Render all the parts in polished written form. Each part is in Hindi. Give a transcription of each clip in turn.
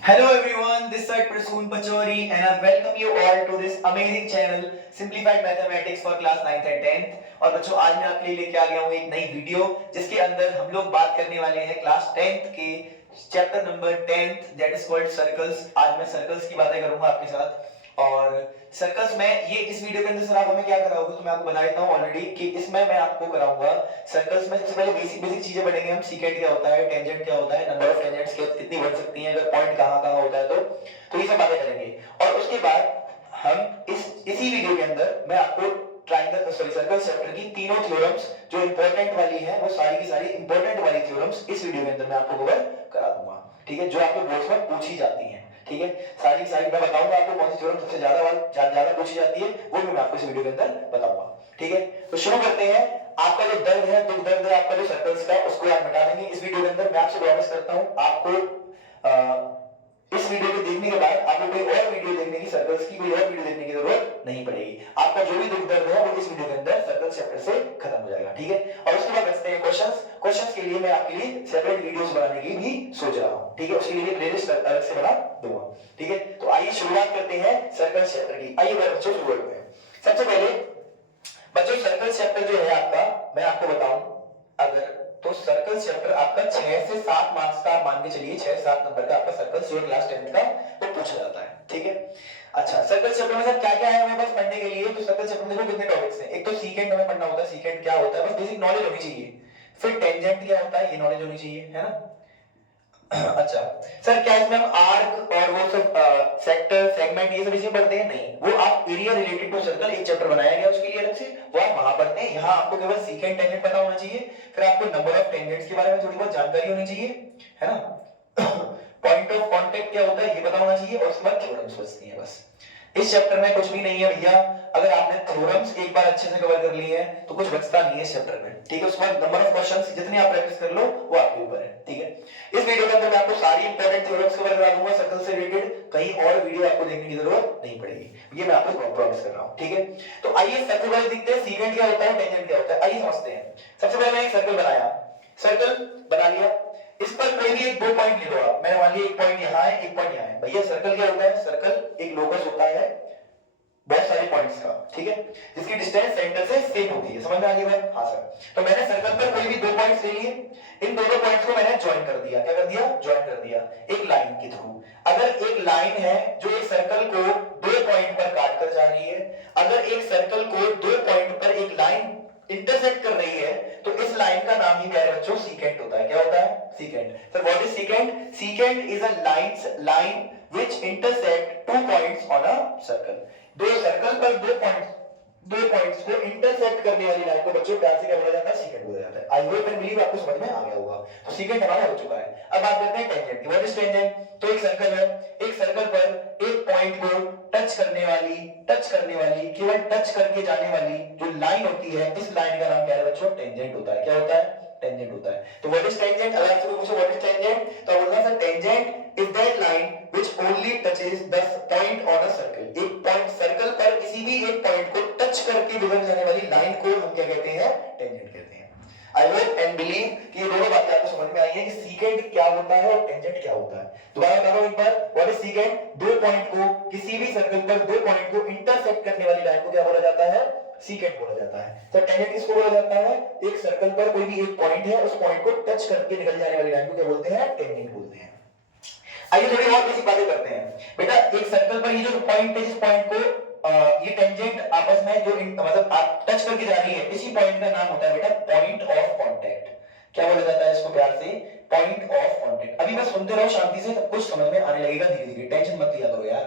Hello everyone, this is Prasoon Pachori and I welcome you all to this amazing channel Simplified Mathematics for class 9th and 10th। और बच्चों आज मैं आपके लिए लेके आ गया हूँ एक नई वीडियो जिसके अंदर हम लोग बात करने वाले हैं क्लास 10th के chapter number 10th that is called circles. आज मैं सर्कल्स की बातें करूंगा आपके साथ। और सर्कल्स में ये इस वीडियो के अंदर सर आप हमें क्या कराओगे तो मैं आपको बता देता हूँ ऑलरेडी कि इसमें मैं आपको कराऊंगा सर्कल्स में सबसे पहले बेसिक बेसिक चीजें पढ़ेंगे हम। सीकेंट क्या होता है, टेंजेंट क्या होता है, नंबर ऑफ टेंजेंट्स कितनी बन सकती हैं, अगर पॉइंट कहाँ कहाँ होता है तो ये सब बातें करेंगे। और उसके बाद हम इसी वीडियो के अंदर मैं आपको ट्रायंगल सर्कल चैप्टर की तीनों थ्योरम्स जो इंपॉर्टेंट वाली है वो सारी की सारी इंपॉर्टेंट वाली थ्योरम्स इस वीडियो के अंदर मैं आपको कवर करा दूंगा। ठीक है, जो आपके बोर्ड्स में पूछी जाती हैं। ठीक है, सारी सारी मैं बताऊंगा आपको कौन सी थ्योरम सबसे ज्यादा पूछी जाती है, वो भी मैं आपको इस वीडियो के अंदर बताऊंगा। ठीक है, तो शुरू करते हैं। आपका जो दर्द है, दुख दर्द है आपका जो सर्कल्स का, उसको आप मिटा देंगे इस वीडियो के अंदर। मैं आपसे प्रॉमिस करता हूं आपको इस वीडियो को देखने के बाद आपको कोई और वीडियो देखने की, सर्कल्स की कोई और वीडियो देखने की जरूरत नहीं पड़ेगी। आपका जो भी दुख दर्द है वो इस वीडियो के अंदर सर्कल चैप्टर से खत्म हो जाएगा। ठीक है, और उसके बाद बचते हैं क्वेश्चंस। क्वेश्चंस के लिए मैं आपके लिए सेपरेट वीडियोस बनाने की भी सोच रहा हूं। ठीक है, उसके लिए प्लेलिस्ट अलग से बना दूंगा। ठीक है, तो आइए शुरुआत करते हैं सर्कल चैप्टर की। आइए बच्चों शुरू करते हैं। सबसे पहले बच्चों सर्कल चैप्टर जो है आपका, मैं आपको बताऊं अगर तो सर्कल चैप्टर आपका 6 से 7 मार्क्स का, मान के चलिए 6-7 नंबर का आपका सर्कल जो क्लास 10th का वो पूछा जाता है। ठीक है, अच्छा सर्कल चैप्टर में सर क्या क्या है हमें बस पढ़ने के लिए? तो सर्कल चैप्टर में देखो कितने टॉपिक्स हैं। एक तो सीकेंट हमें पढ़ना होता है, सीकेंट क्या होता है बस बेसिक नॉलेज होनी चाहिए। फिर टेंजेंट क्या होता है ये नॉलेज होनी चाहिए, है ना। अच्छा सर क्या इसमें हम आर्क और वो सब सेक्टर सेगमेंट ये सब इसे पढ़ते हैं? नहीं, वो आप एरिया रिलेटेड टू सर्कल एक चैप्टर बनाया गया उसके लिए अलग से, वो आप वहां पढ़ते हैं। यहाँ आपको केवल सीकेंट टेंजेंट पता होना चाहिए, फिर आपको नंबर ऑफ टेंजेंट्स के बारे में थोड़ी बहुत जानकारी होनी चाहिए, है ना। पॉइंट ऑफ कांटेक्ट क्या होता है ये पता होना चाहिए, और उसके बाद थ्योरम्स बचती हैं बस। इस चैप्टर में कुछ भी नहीं है भैया। अगर आपने थ्योरम्स एक बार अच्छे से कवर कर लिए हैं तो कुछ बचता नहीं है इस चैप्टर में। ठीक है, उसके बाद नंबर ऑफ क्वेश्चंस जितने आप प्रैक्टिस कर लो वो आपके ऊपर है। ठीक है, इस वीडियो के अंदर मैं आपको सारी इंपॉर्टेंट थ्योरम्स कवर करा दूंगा सर्कल से रिलेटेड, कहीं और वीडियो आपको देखने की जरूरत नहीं पड़ेगी, ये मैं आपको प्रॉमिस कर रहा हूं। ठीक है, तो आइए सबसे पहले देखते हैं सीकेंट क्या होता है, टेंजेंट क्या होता है। आइए समझते हैं। सबसे पहले मैं एक सर्कल बनाया, सर्कल बना लिया, इस पर कोई भी एक दो पॉइंट ले लो आप। मैंने मान लिया एक पॉइंट यहाँ है, एक पॉइंट यहाँ है। भैया सर्कल क्या होता है? सर्कल एक लोकस होता है बहुत सारे पॉइंट्स का, ठीक है, जिसकी डिस्टेंस सेंटर से सेम होती है। समझ में आ गई बात? हाँ सर। तो मैंने सर्कल पर कोई भी दो पॉइंट्स ले लिए, इन दोनों पॉइंट्स को मैंने ज्वाइन कर दिया। क्या कर दिया? ज्वाइन कर दिया एक लाइन के थ्रू। अगर एक लाइन है जो एक सर्कल को दो पॉइंट पर काट कर जा रही है, अगर एक सर्कल को दो पॉइंट पर एक लाइन इंटरसेक्ट कर रही है, तो इस लाइन का नाम ही प्यारे बच्चों सीकेंट होता है। क्या होता है? Secant. Sir what is secant? Secant is a line which intersect two points on a circle। दो सर्कल पर दो पॉइंट्स को इंटरसेक्ट करने वाली लाइन को बच्चों प्यार से क्या बोला जाता है? सीकेंट बोला जाता है। आई होप एंड बिलीव आपको समझ में आ गया होगा। तो सीकेंट हमारा हो चुका है। अब बात करते हैं टेंजेंट की। What is tangent? तो एक सर्कल है, एक सर्कल पर एक पॉइंट को टच करने वाली केवल टच करके जाने वाली जो लाइन होती है, इस लाइन का नाम क्या है बच्चों? टेंजेंट होता है। क्या होता है? टेंजेंट होता है। तो व्हाट इज टेंजेंट? अगर आपसे पूछो व्हाट इज टेंजेंट, तो बोलना sir tangent is that line which only touches the point on a circle। एक पॉइंट सर्कल पर किसी भी एक पॉइंट को टच करके गुजर जाने वाली लाइन को हम क्या कहते हैं? टेंजेंट कहते हैं। आई होप एंड बिलीव कि ये दोनों बातें आपको समझ में आई है कि सीकेंट क्या होता है और टेंजेंट क्या होता है। दोबारा बता दो एक बार, व्हाट इज सीकेंट? दो पॉइंट को किसी भी सर्कल पर दो पॉइंट को इंटरसेक्ट करने वाली लाइन को क्या बोला जाता है? सीकेंट बोला जाता है। तो टेंजेंट किसको बोला जाता है? एक सर्कल पर कोई भी एक पॉइंट है, उस पॉइंट को टच करके निकल जाने वाली लाइन को क्या बोलते हैं? टेंजेंट बोलते हैं। आइए थोड़ी और बेसिक बातें करते हैं। बेटा एक सर्कल पर ये जो पॉइंट है, जिस पॉइंट को ये टेंजेंट आपस में जो मतलब आप टच करके जा रही है, इसी पॉइंट का नाम होता है बेटा पॉइंट ऑफ कांटेक्ट। क्या बोला जाता है इसको प्यार से? Point of contact. अभी बस सुनते रहो शांति से, सब कुछ समझ में आने लगेगा धीरे धीरे। टेंशन मत लिया करो यार,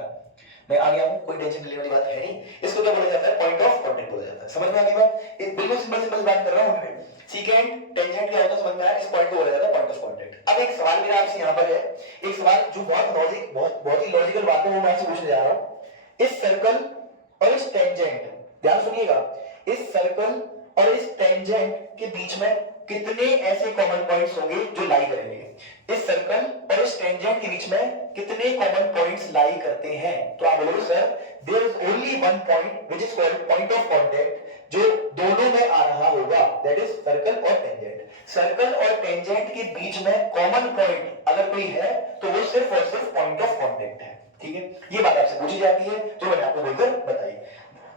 मैं आ गया हूं, कोई टेंशन लेने वाली बात है नहीं। इसको क्या बोला जाता है? पॉइंट ऑफ कांटेक्ट बोला जाता है। समझ में आ गई बात? ये बिल्कुल सिंपल सिंपल बात कर रहा हूं मैं। सीकेंट टेंजेंट क्या होता है समझ में आया? इस पॉइंट को बोला जाता है पॉइंट ऑफ कांटेक्ट। अब एक सवाल मेरा आपसे यहां पर है, एक सवाल जो बहुत ही लॉजिकल बात है, वो मैं आपसे पूछने जा रहा हूं। इस सर्कल और इस टेंजेंट, ध्यान सुनिएगा, इस सर्कल और इस टेंजेंट के बीच में कितने ऐसे कॉमन पॉइंट्स होंगे जो लाई करेंगे? इस सर्कल और इस टेंजेंट के बीच में कितने कॉमन पॉइंट्स लाई करते हैं? तो आप बोलोगे sir there is only one point which is called point of contact जो दोनों में आ रहा होगा, दैट इज सर्कल और टेंजेंट। सर्कल और टेंजेंट के बीच में कॉमन पॉइंट अगर कोई है तो वो सिर्फ और सिर्फ पॉइंट ऑफ कांटेक्ट है, ठीक है। ये बात आपसे पूछी जाती है जो मैंने आपको बोलकर बताई।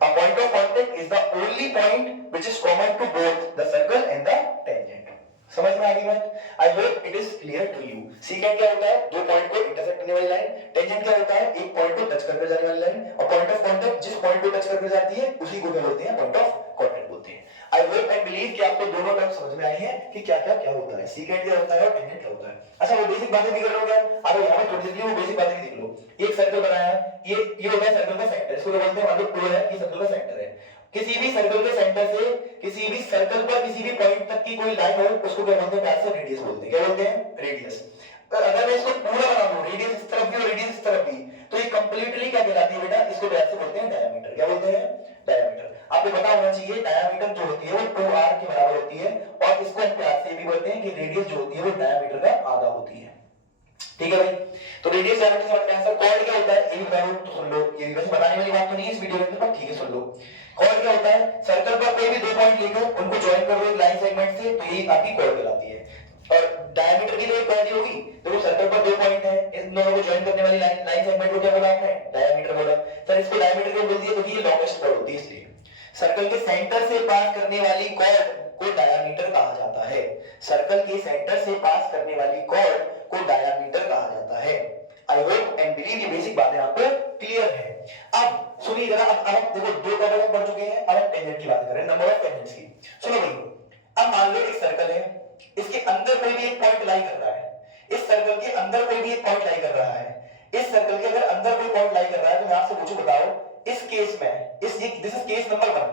A point of contact is the only point which is common to both the circle and the tangent. समझ में आ गई बात? I hope it is clear to you. Secant क्या होता है? दो पॉइंट को इंटरसेक्ट करने वाली लाइन। टेंजेंट क्या होता है? एक पॉइंट को टच करके जाने वाली लाइन। और पॉइंट ऑफ कांटेक्ट जिस पॉइंट को टच करके जाती है उसी को क्या बोलते हैं? पॉइंट ऑफ कांटेक्ट बोलते हैं। I hope and believe कि आपको दोनों टर्म समझ में आई हैं कि क्या क्या क्या होता है, secant क्या होता है और टेंजेंट क्या होता है। अच्छा वो बेसिक बातें भी कर लोगे आप। अब यहाँ पे थोड़ी सी वो बेसिक बातें भी देख लो। एक सर्कल बनाया है, ये होता है सर्कल का सेंटर, इसको बोलते हैं मान लो O है, ये सर्कल का सेंटर है। किसी भी सर्कल के सेंटर से किसी भी सर्कल पर किसी भी पॉइंट तक की कोई लाइन हो उसको क्या बोलते हैं? प्यार से रेडियस बोलते हैं। क्या बोलते हैं? रेडियस। अगर मैं इसको पूरा बना दूं, रेडियस इस तरफ भी और रेडियस इस तरफ भी, तो ये कंप्लीटली क्या कहलाती है बेटा? इसको प्यार से बोलते हैं डायमीटर। क्या बोलते हैं? डायमीटर। आपको पता होना चाहिए डायमीटर जो होती है वो 2r के बराबर होती है, और इसको हम प्यार से भी बोलते हैं कि रेडियस जो होती है वो डायमीटर का आधा होती है। ठीक है भाई, तो रेडियस डायमीटर समझ में आया। सर कॉर्ड क्या होता है? ये भी बताओ तो सुन लो, ये भी वैसे बताने वाली बात तो नहीं है इस वीडियो में, पर ठीक है सुन लो। कॉर्ड क्या होता है? सर्कल पर कोई भी दो पॉइंट लेकर उनको ज्वाइन कर दो एक लाइन सेगमेंट से, तो ये आपकी कॉर्ड कहलाती है। और डायमीटर की तो एक कॉर्ड होगी, तो सर्कल पर दो पॉइंट है, इन दोनों को ज्वाइन करने वाली लाइन सेगमेंट को क्या बोला आपने? डायमीटर बोला। सर इसको डायमीटर क्यों बोल दिया? क्योंकि ये लॉन्गेस्ट कॉर्ड होती है इसलिए। सर्कल के सेंटर से पास करने वाली कॉर्ड को डायमीटर कहा जाता है। सर्कल के सेंटर से पास करने वाली कॉर्ड को डायमीटर कहा जाता है। आई होप एंड बिलीव ये बेसिक बातें आपको क्लियर है। अब सुनिए जरा, अब देखो दो टॉपिक हम पढ़ चुके हैं, अब हम टेंजेंट की बात कर रहे हैं, नंबर ऑफ टेंजेंट्स की। सुनो भाई, अब मान लो एक सर्कल है, इसके अंदर कोई भी एक पॉइंट लाई कर रहा है, इस सर्कल के अंदर कोई भी एक पॉइंट लाई कर रहा है, इस सर्कल के अगर अंदर कोई पॉइंट लाई कर रहा है, तो मैं आपसे पूछूं बताओ इस केस में, दिस इज केस नंबर 1,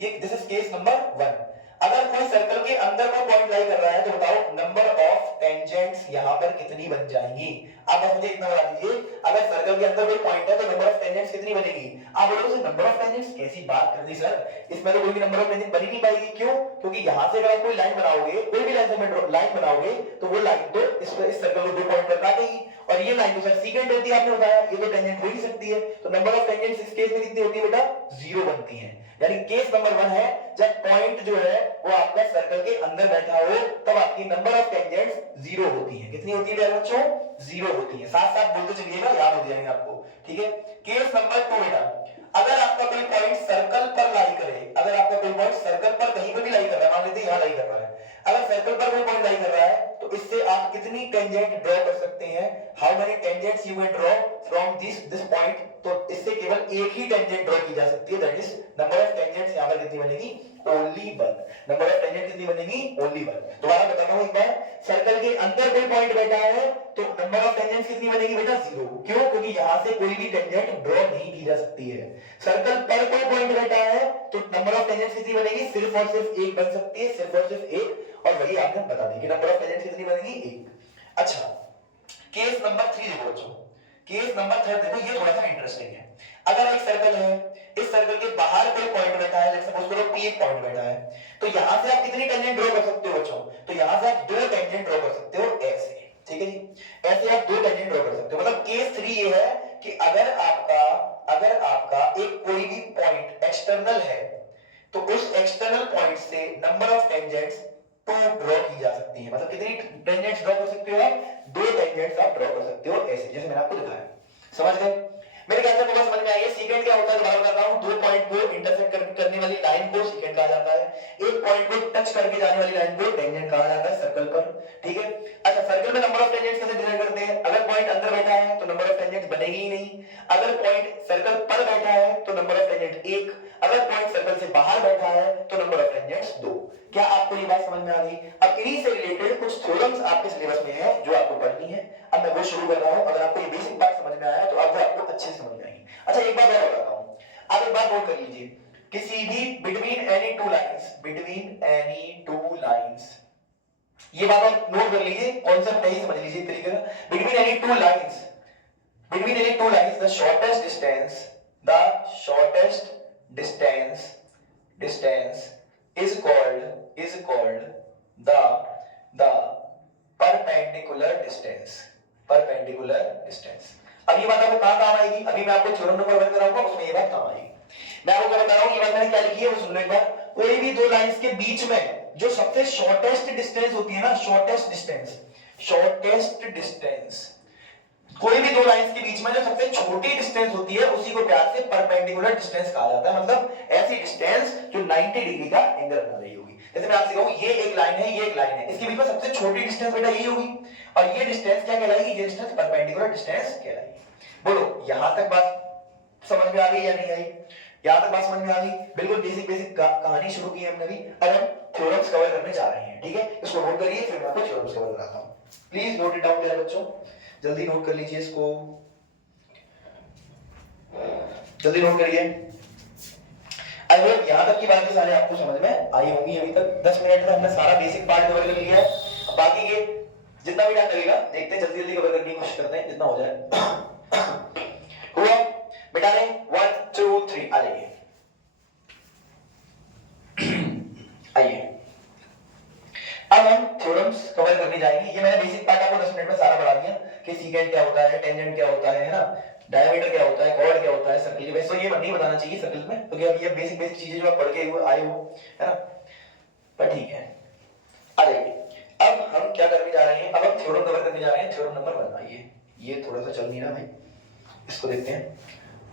ये दिस इज केस नंबर 1। अगर कोई सर्कल के अंदर कोई पॉइंट लाई कर रहा है तो बताओ नंबर ऑफ टेंजेंट्स यहां पर कितनी बन जाएंगी? आप बस मुझे इतना बता दीजिए, अगर सर्कल के अंदर कोई पॉइंट है तो नंबर ऑफ टेंजेंट्स कितनी बनेगी? आप बोलोगे सर नंबर ऑफ टेंजेंट्स कैसी बात कर दी सर, इसमें तो कोई भी नंबर ऑफ टेंजेंट बन ही नहीं पाएगी। क्यों? क्योंकि यहां से अगर आप कोई लाइन बनाओगे, कोई भी लाइन सेगमेंट लाइन बनाओगे, तो वो लाइन तो इस सर्कल को दो पॉइंट पर काटेगी, और ये लाइन तो सर सीकेंट होती है, आपने बताया ये तो टेंजेंट हो ही सकती है। तो नंबर ऑफ टेंजेंट्स इस केस में कितनी होती है बेटा? 0 बनती है। यानी केस नंबर 1 है जब पॉइंट जो है वो आपका सर्कल के अंदर बैठा हो, तब आपकी नंबर ऑफ टेंजेंट्स 0 होती है। कितनी होती है प्यारे बच्चों? 0 होती है। साथ साथ बोलते चलिएगा, याद हो जाएंगे आपको। ठीक है, केस नंबर 2 बेटा, अगर आपका कोई पॉइंट सर्कल पर लाई करे, अगर आपका कोई पॉइंट सर्कल पर कहीं पर भी लाई कर रहा है, मान लीजिए यहां लाई कर रहा है, अगर सर्कल पर कोई पॉइंट लाई कर रहा है तो इससे आप कितनी टेंजेंट ड्रॉ कर सकते हैं? How many tangents you can draw from this point? तो इससे केवल एक ही टेंजेंट ड्रॉ की जा सकती है, that is number of tangents यहां पर कितनी बनेगी? ओनली 1। नंबर ऑफ टेंजेंट कितनी बनेगी? ओनली 1। दोबारा बताता हूं एक बार, सर्कल के अंदर कोई पॉइंट बैठा है तो नंबर ऑफ टेंजेंट्स कितनी बनेगी बेटा? 0। क्यों? क्योंकि यहां से कोई भी टेंजेंट ड्रॉ नहीं की जा सकती है। सर्कल पर कोई पॉइंट बैठा है तो नंबर ऑफ टेंजेंट्स कितनी बनेगी? सिर्फ और सिर्फ एक बन सकती है, सिर्फ और सिर्फ एक, और वही आपने बता दी कि नंबर ऑफ टेंजेंट्स कितनी बनेगी? 1। अच्छा, केस नंबर 3 देखो बच्चों, केस नंबर 3 देखो, ये थोड़ा सा इंटरेस्टिंग है। अगर एक सर्कल है, इस सर्कल के बाहर कोई पॉइंट बैठा है, लेट्स सपोज करो P एक पॉइंट बैठा है, तो यहां से आप कितनी टेंजेंट ड्रॉ कर सकते हो बच्चों? तो यहां से आप दो टेंजेंट ड्रॉ कर सकते हो ऐसे। ठीक है जी, ऐसे आप दो टेंजेंट ड्रॉ कर सकते हो। मतलब केस 3 ये है कि अगर आपका एक कोई भी पॉइंट एक्सटर्नल है तो उस एक्सटर्नल पॉइंट से नंबर ऑफ टेंजेंट्स 2 ड्रॉ की जा सकती है। मतलब कितनी टेंजेंट्स ड्रॉ कर सकते हो आप? 2 टेंजेंट्स आप ड्रॉ कर सकते हो ऐसे, जैसे मैंने आपको दिखाया। समझ गए? मेरे ख्याल से आपको समझ में आई है। सीकेंट क्या होता है दोबारा बता रहा हूं, दो पॉइंट को इंटरसेक्ट करने वाली लाइन को सीकेंट कहा जाता है, एक पॉइंट को टच करके जाने वाली लाइन को टेंजेंट कहा जाता है सर्कल पर। ठीक है, अच्छा सर्कल में नंबर ऑफ टेंजेंट्स कैसे डिसाइड करते हैं? अगर पॉइंट अंदर बैठा है तो नंबर ऑफ टेंजेंट्स बनेगी ही नहीं, अगर पॉइंट सर्कल पर बैठा है तो नंबर ऑफ टेंजेंट 1, अगर पॉइंट सर्कल से बाहर बैठा है तो नंबर ऑफ टेंजेंट्स 2। क्या आपको ये बात समझ में आ गई? अब इन्हीं से रिलेटेड कुछ थ्योरम्स आपके सिलेबस में है जो आपको पढ़नी है। अब मैं वो शुरू कर रहा हूं, अगर आपको ये बेसिक बात समझ में आया तो अब वो आपको अच्छे से समझ में आएगी। अच्छा एक बात और बताता हूं, आप एक बात नोट कर लीजिए, किसी भी बिटवीन एनी टू लाइंस, ये बात आप नोट कर लीजिए, कॉन्सेप्ट नहीं समझ लीजिए तरीके का। Between any two lines the shortest distance is called the perpendicular distance। अब ये बात आपको कहां काम आएगी? अभी मैं आपको थ्योरम नंबर 1 कराऊंगा, उसमें ये बात काम आएगी। मैं आपको बता रहा हूं ये बात मैंने क्या लिखी है वो सुन लो एक बार। कोई भी दो लाइंस के बीच में जो सबसे शॉर्टेस्ट डिस्टेंस होती है ना, शॉर्टेस्ट डिस्टेंस, कोई भी दो लाइंस के बीच में जो सबसे छोटी डिस्टेंस होती है उसी को प्यार से परपेंडिकुलर डिस्टेंस कहा जाता है। मतलब ऐसी डिस्टेंस जो 90 डिग्री का एंगल बना रही होगी। जैसे मैं आपसे कहूं ये एक लाइन है, ये एक लाइन है, इसके बीच में सबसे छोटी डिस्टेंस बेटा यही होगी, और ये डिस्टेंस क्या कहलाएगी? ये डिस्टेंस परपेंडिकुलर डिस्टेंस कहलाएगी। बोलो यहां तक बात समझ में आ गई या नहीं आई? यहां तक बात समझ में आ गई? बिल्कुल बेसिक कहानी शुरू की है हमने भी। अब हम थ्योरम्स कवर करने जा रहे हैं, ठीक है? इसको नोट करिए, फिर मैं आपको थ्योरम्स कवर कराता हूं। प्लीज नोट इट डाउन मेरे बच्चों, जल्दी नोट कर लीजिए इसको, जल्दी नोट करिए। आई होप यहां तक की बातें सारे आपको समझ में आई होंगी। अभी तक 10 मिनट में हमने सारा बेसिक पार्ट कवर कर लिया है। अब बाकी के जितना भी टाइम लगेगा देखते हैं, जल्दी जल्दी कवर करने की कोशिश करते हैं जितना हो जाए। हुआ बेटा ने 1 2 3 आ जाइए। आइए अब हम थ्योरम्स कवर करने जाएंगे। ये मैंने बेसिक पार्ट आपको 10 मिनट में सारा पढ़ा दिया कि सीकेंट क्या होता है, टेंजेंट क्या होता है ना, डायमीटर क्या होता है, कॉर्ड क्या होता है, सर्कल के। वैसे ये नहीं बताना चाहिए सर्कल में, क्योंकि अब ये बेसिक चीजें जो आप पढ़ के हुए आए हो, है ना, पर ठीक है। आ जाइए अब हम क्या करने जा रहे हैं, अब हम थ्योरम कवर करने जा रहे हैं। Theorem number 1। आइए ये थोड़ा सा चल नहीं रहा भाई, इसको देखते हैं।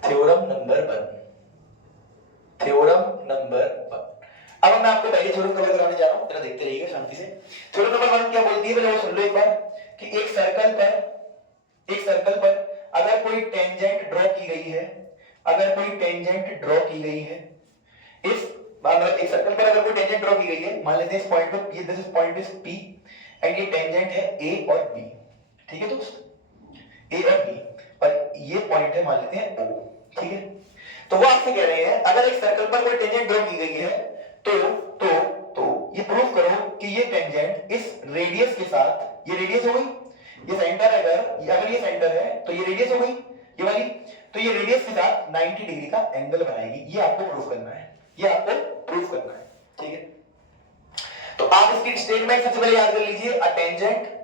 Theorem number 1, theorem number 1। अब मैं आपको पहले थ्योरम कवर कराने जा रहा हूं, जरा देखते रहिएगा शांति से। थ्योरम नंबर 1 क्या बोलती है पहले वो सुन लो एक बार, कि एक सर्कल पर अगर कोई टेंजेंट ड्रॉ की गई है, अगर कोई टेंजेंट ड्रॉ की गई है, इस मतलब एक सर्कल पर अगर कोई टेंजेंट ड्रॉ की गई है, मान लेते हैं इस पॉइंट पे, ये this is point is P and ये टेंजेंट है A और B, ठीक है दोस्त, A और B, और ये पॉइंट है मान लेते हैं O, ठीक है। तो वो आपसे कह रहे हैं अगर एक सर्कल पर कोई टेंजेंट ड्रॉ की गई है तो ये प्रूव करो कि ये टेंजेंट इस रेडियस के साथ, ये रेडियस हो गई, ये सेंटर है, अगर ये सेंटर है तो ये रेडियस हो गई ये वाली, तो ये रेडियस के साथ 90 डिग्री का एंगल बनाएगी। ये आपको प्रूव करना है, ये आपको प्रूव करना है, ठीक है। तो आप इसकी स्टेटमेंट सबसे पहले याद कर लीजिए, a tangent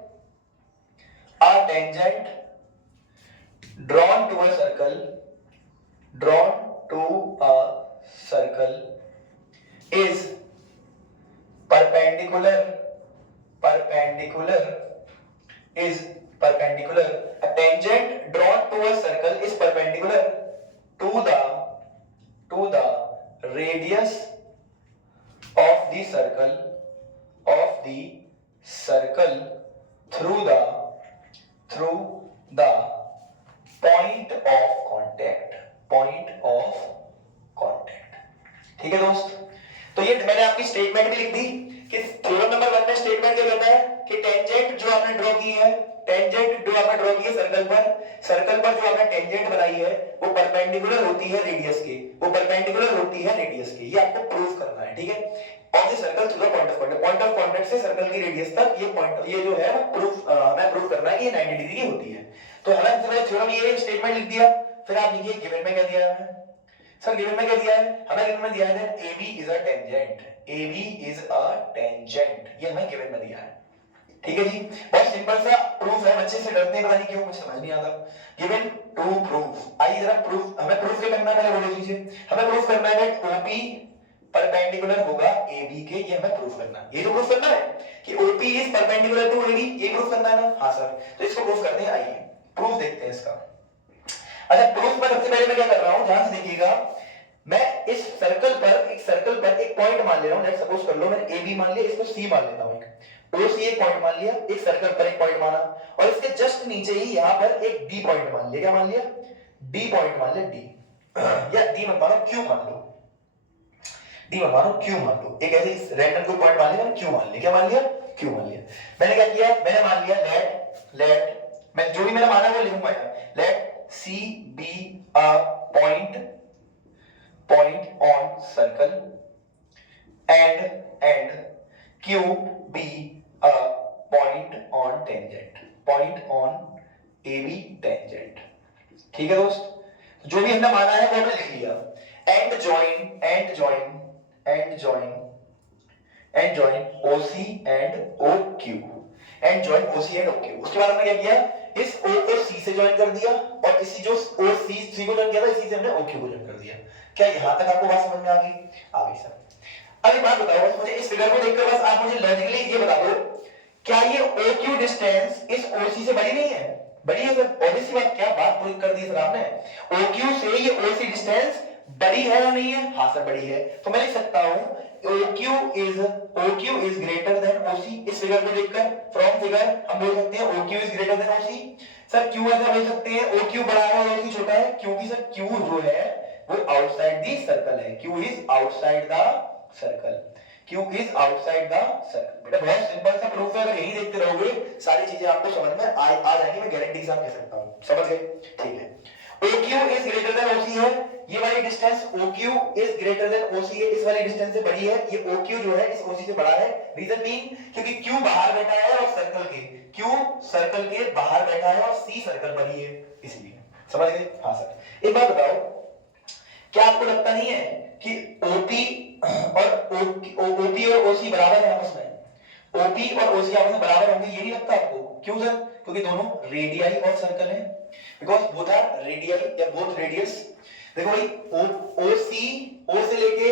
drawn to a circle, is perpendicular, a tangent drawn to a circle is perpendicular to the radius of the circle through the point of contact, ठीक है दोस्त। तो ये मैंने आपकी स्टेटमेंट भी लिख दी कि थ्योरम नंबर 1 में स्टेटमेंट क्या कहता है कि टेंजेंट जो आपने ड्रॉ की है, सर्कल पर जो आपने टेंजेंट बनाई है वो परपेंडिकुलर होती है रेडियस के, ये आपको प्रूफ करना है, ठीक है। Of the circle to the point of contact से सर्कल की रेडियस तक ये पॉइंट, ये जो है प्रूफ हमें प्रूफ करना है कि ये 90 डिग्री की होती है। तो हमें सबसे थ्योरम ये स्टेटमेंट लिख दिया, फिर आप लिखिए गिवन में क्या दिया है सर, गिवन में क्या दिया है हमें, गिवन में दिया है that AB is a tangent, ये हमें गिवन में दिया है, ठीक है जी। बहुत सिंपल सा प्रूफ है, बच्चे से डरते हैं पता नहीं क्यों, मुझे समझ नहीं आता। गिवन टू प्रूफ, आइए जरा प्रूफ, हमें प्रूफ क्या करना है पहले बोल दीजिए। हमें प्रूफ करना है दैट OP परपेंडिकुलर होगा AB के, ये हमें प्रूफ करना है, ये तो प्रूफ करना है कि OP is perpendicular to AB, ये प्रूफ करना है ना। हां सर, तो इसको प्रूफ करते हैं, आइए प्रूफ देखते हैं इसका। अच्छा प्रूफ में सबसे पहले मैं क्या कर रहा हूं, ध्यान से देखिएगा। मैं इस सर्कल पर एक पॉइंट मान ले रहा हूं, लेट्स सपोज कर लो मैंने AB मान लिया, इसको C मान लेता हूं, एक OC एक पॉइंट मान लिया, एक सर्कल पर एक पॉइंट माना, और इसके जस्ट नीचे ही यहां पर एक D पॉइंट मान लिया, क्या मान लिया, D पॉइंट मान लिया, D या D मत मानो Q मान लो, D मत मानो Q मान लो, एक ऐसे रैंडम कोई पॉइंट मान लिया, Q मान लिया, क्या मान लिया, Q मान लिया। मैंने क्या किया, मैंने मान लिया लेट मैं जो भी मैंने माना वो लिखूंगा यार, late C be a point on circle and Q be a point on AB tangent, ठीक है दोस्त। जो भी हमने माना है वो हमने लिख लिया। And join OC and OQ and join OC and OQ। उसके बाद हमने क्या किया, इस O को C से ज्वाइन कर दिया और इसी जो C को ज्वाइन किया था इसी से हमने OQ को ज्वाइन कर दिया। क्या यहां तक आपको बात समझ में आ गई? आ गई सर। अब एक बात बताओ, बस मुझे इस फिगर को देखकर बस आप मुझे लॉजिकली ये बता दो, क्या ये OQ डिस्टेंस इस OC से बड़ी नहीं है? बड़ी है सर, ऑब्वियस सी बात, क्या बात प्रूव कर दी सर आपने। OQ से ये OC डिस्टेंस बड़ी है या नहीं है? हाँ सर बड़ी है। तो मैं लिख सकता हूं OQ is greater than OC। इस फिगर को देखकर फ्रॉम फिगर हम बोल सकते हैं OQ is greater than OC। Sir क्यों ऐसा बोल सकते हैं, OQ बड़ा है और OC छोटा है? क्योंकि सर Q जो है वो आउटसाइड द सर्कल है। Q is outside the circle। Q is outside the circle। बेटा बहुत सिंपल सा प्रूफ है, अगर यही देखते रहोगे सारी चीजें आपको समझ में आ जाएंगी, मैं गारंटी के साथ कह सकता हूं। समझ गए? ठीक है। OQ is greater than OC है, ये वाली distance OQ is greater than OC है, इस वाली डिस्टेंस से बड़ी है। ये OQ जो है इस OC से बड़ा है। रीजन बीइंग क्योंकि Q बाहर बैठा है और Q सर्कल के बाहर बैठा है और C सर्कल पर ही है, इसलिए। समझ गए? हाँ सर। एक बात बताओ, क्या आपको लगता नहीं है कि OP और OC बराबर है आपस में? OP और OC आपस में बराबर होंगे, ये नहीं लगता आपको? क्यों सर? क्योंकि दोनों रेडियाई ऑफ सर्कल है, बिकॉज़ बोथ आर रेडियल या बोथ रेडियस। देखो भाई O से लेके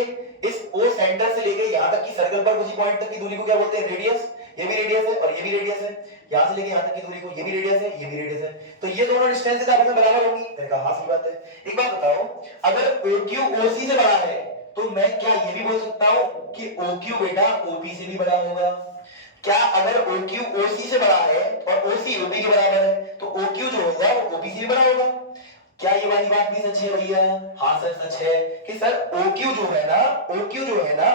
इस O सेंटर से लेके यहां तक की सर्कल पर उसी पॉइंट तक की दूरी को क्या बोलते हैं? रेडियस। ये भी रेडियस है और ये भी रेडियस है। यहां से लेके यहां तक की दूरी को, ये भी रेडियस है, ये भी रेडियस है। तो ये दोनों डिस्टेंसेस आपस में बराबर होंगी। मैंने कहा हां, सही बात है। एक बात बताओ, अगर OQ OC से बड़ा है तो मैं क्या ये भी बोल सकता हूं कि OQ बेटा OP से भी बड़ा होगा? क्या अगर OQ OC से बड़ा है और OC OP के बराबर है तो OQ जो होगा वो OP से भी बड़ा होगा? क्या ये वाली बात भी सच है भैया? हाँ सर सच है कि सर OQ जो है ना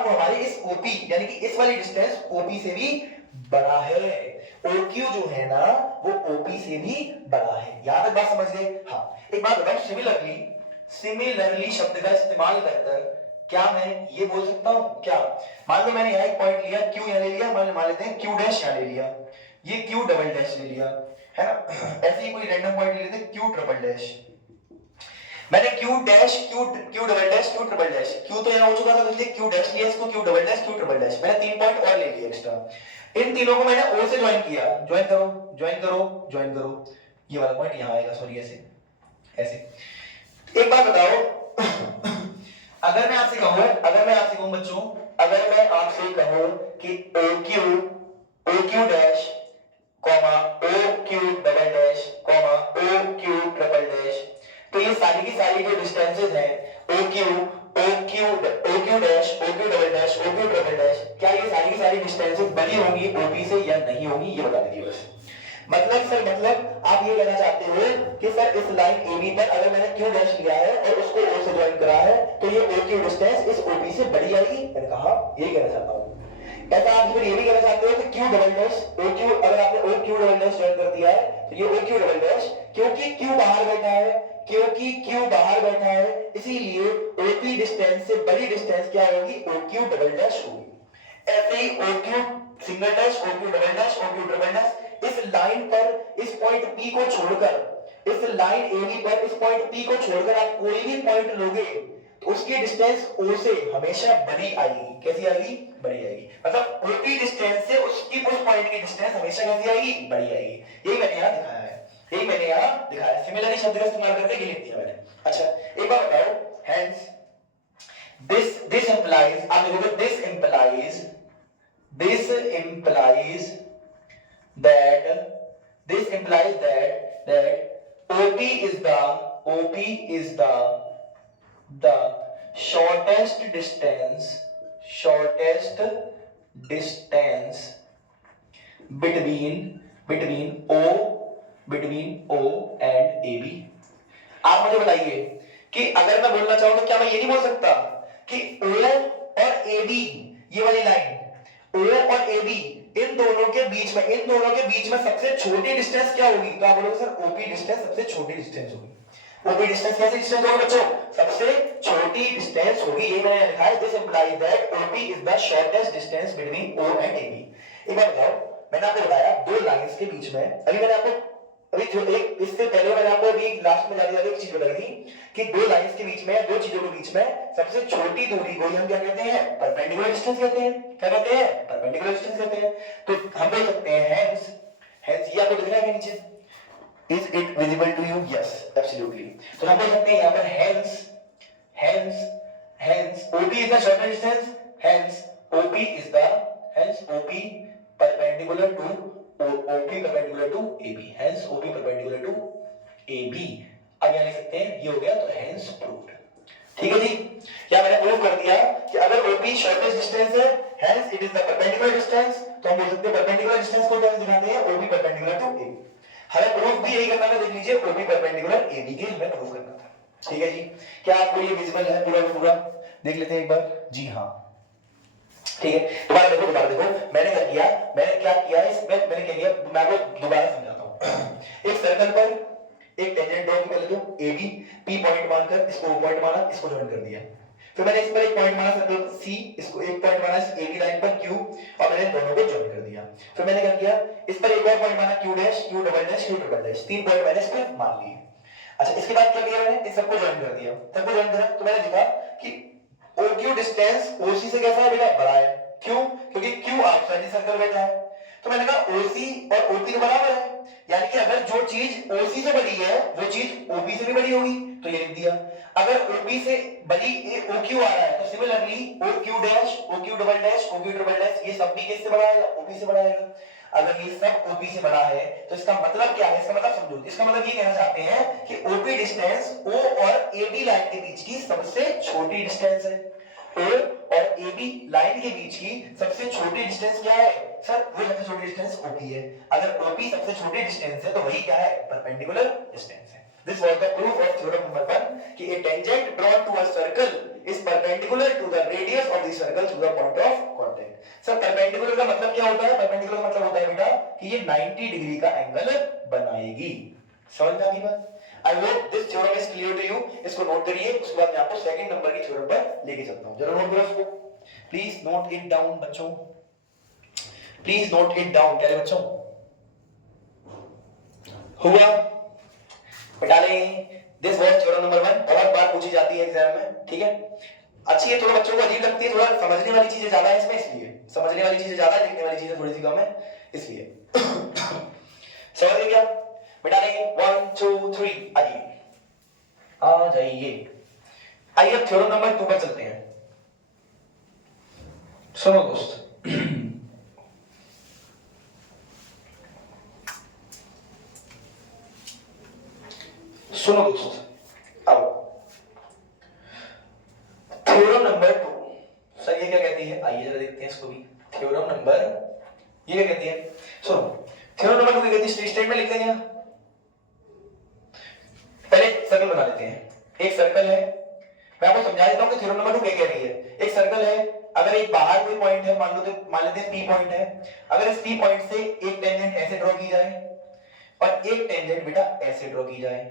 वो हमारे इस OP यानी कि इस वाली डिस्टेंस OP से भी बड़ा है। OQ जो है ना वो OP से भी बड़ा है। यहां तक बात समझ गए? हाँ। एक बात बताओ, सिमिलरली शब्द का इस्तेमाल कर क्या मैं ये बोल सकता हूं? क्या मान लो मैंने यहां एक पॉइंट लिया, Q यहां ले लिया, मान लेते हैं Q डैश यहां ले लिया, ये Q डबल डैश ले लिया, है ना? ऐसे ही कोई रैंडम पॉइंट ले लेते हैं Q ट्रिपल डैश। मैंने Q dash Q double dash Q triple dash, Q तो यहां हो चुका था इसलिए Q डैश लिया, इसको Q double dash Q triple dash, मैंने 3 पॉइंट और ले लिए एक्स्ट्रा। इन तीनों को मैंने O से ज्वाइन किया, ज्वाइन करो, ये वाला पॉइंट यहां आएगा, सॉरी ऐसे। एक बात बताओ, अगर मैं आपसे कहूं बच्चों, अगर मैं आपसे कहूं कि OQ dash OQ double dash OQ triple dash, तो ये सारी की सारी जो डिस्टेंसेस हैं OQ dash OQ double dash OQ triple dash, क्या ये सारी की सारी डिस्टेंसेस बड़ी होंगी OP से या नहीं होंगी? ये बता दीजिए बस। मतलब आप ये कहना चाहते हो कि सर इस लाइन AB पर अगर मैंने Q डैश लिया है और उसको O से ज्वाइन करा है तो ये OQ डिस्टेंस इस OP से बड़ी आएगी? मैंने कहा यही कहना चाहता हूं। ऐसा आप फिर ये भी कहना चाहते हो कि Q डबल डैश OQ, अगर आपने OQ डबल डैश ज्वाइन कर दिया है तो ये OQ डबल डैश, क्योंकि Q बाहर बैठा है इसीलिए OP डिस्टेंस से बड़ी डिस्टेंस क्या होगी? OQ डबल डैश होगी। ऐसे ही OQ single dash OQ double dash OQ triple dash, इस लाइन पर इस पॉइंट P को छोड़कर, इस लाइन AB पर इस पॉइंट P को छोड़कर आप कोई भी पॉइंट लोगे तो उसकी डिस्टेंस O से हमेशा बड़ी आएगी। कैसी आएगी? बड़ी आएगी। मतलब OP डिस्टेंस से उसकी उस पॉइंट की डिस्टेंस हमेशा कैसी आएगी? बड़ी आएगी। यही मैंने यहाँ दिखाया है। सिमिलरली शब्द का इस्तेमाल करके ये लिख दिया मैंने। अच्छा एक बात बताओ, हेंस this implies, आप लिखोगे this implies that OP is the shortest distance between O and AB। आप मुझे बताइए कि अगर मैं बोलना चाहूं तो क्या मैं ये नहीं बोल सकता कि O और AB, ये वाली लाइन O और AB इन दोनों के बीच में सबसे छोटी डिस्टेंस क्या होगी? तो आप बोलोगे सर OP डिस्टेंस सबसे छोटी डिस्टेंस होगी। OP डिस्टेंस कैसी डिस्टेंस होगी बच्चों? सबसे छोटी डिस्टेंस होगी। ये मैंने लिखा है, this implies that OP is the shortest distance between O and AB। एक बार बताओ, मैंने आपको बताया दो लाइंस के बीच में, इससे पहले मैंने आपको अभी लास्ट में जाते एक चीज बताई थी कि दो लाइंस के बीच में, दो चीजों के बीच में सबसे छोटी दूरी को हम क्या कहते हैं? परपेंडिकुलर डिस्टेंस कहते हैं। क्या कहते हैं? परपेंडिकुलर डिस्टेंस कहते हैं। तो हम बोल सकते हैं Hence ये आपको दिख रहा है नीचे, is it visible to you? Yes, absolutely. तो हम बोल सकते हैं यहाँ पर hence OP is the shortest distance, hence OP perpendicular to AB, hence OP perpendicular to AB. अब यहाँ लिख सकते हैं ये हो गया, तो hence proved. ठीक है जी, क्या मैंने प्रूव कर दिया कि अगर OP शॉर्टेस्ट डिस्टेंस है, hence it is the perpendicular distance, तो हम बोल सकते हैं perpendicular distance को कैसे दिखाते हैं, OP perpendicular to AB. हमें प्रूफ भी यही करना था, देख लीजिए OP परपेंडिकुलर AB के हमें प्रूफ करना था. ठीक है जी, क्या आपको ये विजिबल है पूरा पूरा? देख लेते हैं एक बार. जी हाँ, ठीक है. दोबारा देखो मैंने क्या किया इसमें, मैंने क्या किया, मैं आपको दोबारा समझाता हूँ. एक सर्कल पर एक टेंजेंट ड्रॉ कर लेते हो AB, P पॉइंट मानकर इसको O पॉइंट माना, इसको ज्वाइन कर दिया. फिर मैंने इस पर एक पॉइंट माना सर्कल C, इसको एक पॉइंट माना इस AB लाइन पर Q, और मैंने दोनों को ज्वाइन कर दिया. फिर मैंने क्या किया, इस पर एक और पॉइंट माना Q dash, Q double dash, Q triple dash, तीन पॉइंट मैंने इस पर मान लिए. अच्छा, इसके बाद क्या किया मैंने, इस सबको ज्वाइन कर दिया. सबको ज्वाइन करा तो मैंने देखा कि OQ डिस्टेंस OC से कैसा है बेटा, बड़ा है. क्यों? क्योंकि Q आउटसाइड सर्कल बैठा है. तो मैंने कहा OC और OP तो बराबर है, यानी कि अगर जो चीज OC से बड़ी है वो चीज OP से भी बड़ी होगी, तो ये लिख दिया. अगर OP से बड़ी OQ आ रहा है तो similarly OQ dash, OQ double dash, OQ triple dash, ये सब भी किससे बड़ा आएगा, OP से बड़ा आएगा. अगर ये सब OP से बड़ा है तो इसका मतलब क्या है, इसका मतलब समझो. इसका मतलब ये कहना चाहते हैं कि OP डिस्टेंस O और AB लाइन के बीच की सबसे छोटी डिस्टेंस है. O और AB लाइन के बीच की सबसे छोटी डिस्टेंस क्या है सर, वो सबसे छोटी डिस्टेंस OP है. अगर OP सबसे छोटी डिस्टेंस है तो वही क्या है, परपेंडिकुलर डिस्टेंस है. This was the proof of theorem number 1 कि a tangent drawn to a circle is perpendicular to the radius of the circle through the point of contact. Sir perpendicular का मतलब क्या होता है, perpendicular का मतलब होता है बेटा कि ये 90 डिग्री का एंगल बनाएगी. समझ में आ गई बात? I hope this theorem is clear to you. इसको नोट करिए, उसके बाद मैं आपको सेकंड नंबर की थ्योरम पर लेके चलता हूं. जरा नोट करो इसको, प्लीज नोट इट डाउन बच्चों, प्लीज नोट इट डाउन. क्या है बच्चों, हुआ बता लें. दिस वाज थ्योरम नंबर 1, बहुत बार पूछी जाती है एग्जाम में. ठीक है, अच्छी है, थोड़ा बच्चों को अजीब लगती है, थोड़ा समझने वाली चीजें ज्यादा है इसमें, इसलिए समझने वाली चीजें ज्यादा है, लिखने वाली चीजें थोड़ी सी कम है, इसलिए. समझ गए क्या? बता लें 1 2 3 आइए, आ जाइए. आइए अब थ्योरम नंबर 2 पर चलते हैं. सुनो दोस्त, सुनो दोस्त, आओ. थ्योरम नंबर 2 सर ये क्या कहती है, आइए जरा देखते हैं इसको भी. थ्योरम नंबर ये क्या कहती है, सुनो. थ्योरम नंबर 2 क्या कहती है, स्टेटमेंट लिख देंगे. पहले सर्कल बना लेते हैं. एक सर्कल है, मैं आपको समझा देता हूं कि थ्योरम नंबर 2 क्या कह रही है. एक सर्कल है, अगर एक बाहर कोई पॉइंट है, मान लेते हैं P पॉइंट है. अगर इस P पॉइंट से एक टेंजेंट ऐसे ड्रॉ की जाए और एक टेंजेंट बेटा ऐसे ड्रॉ की जाए.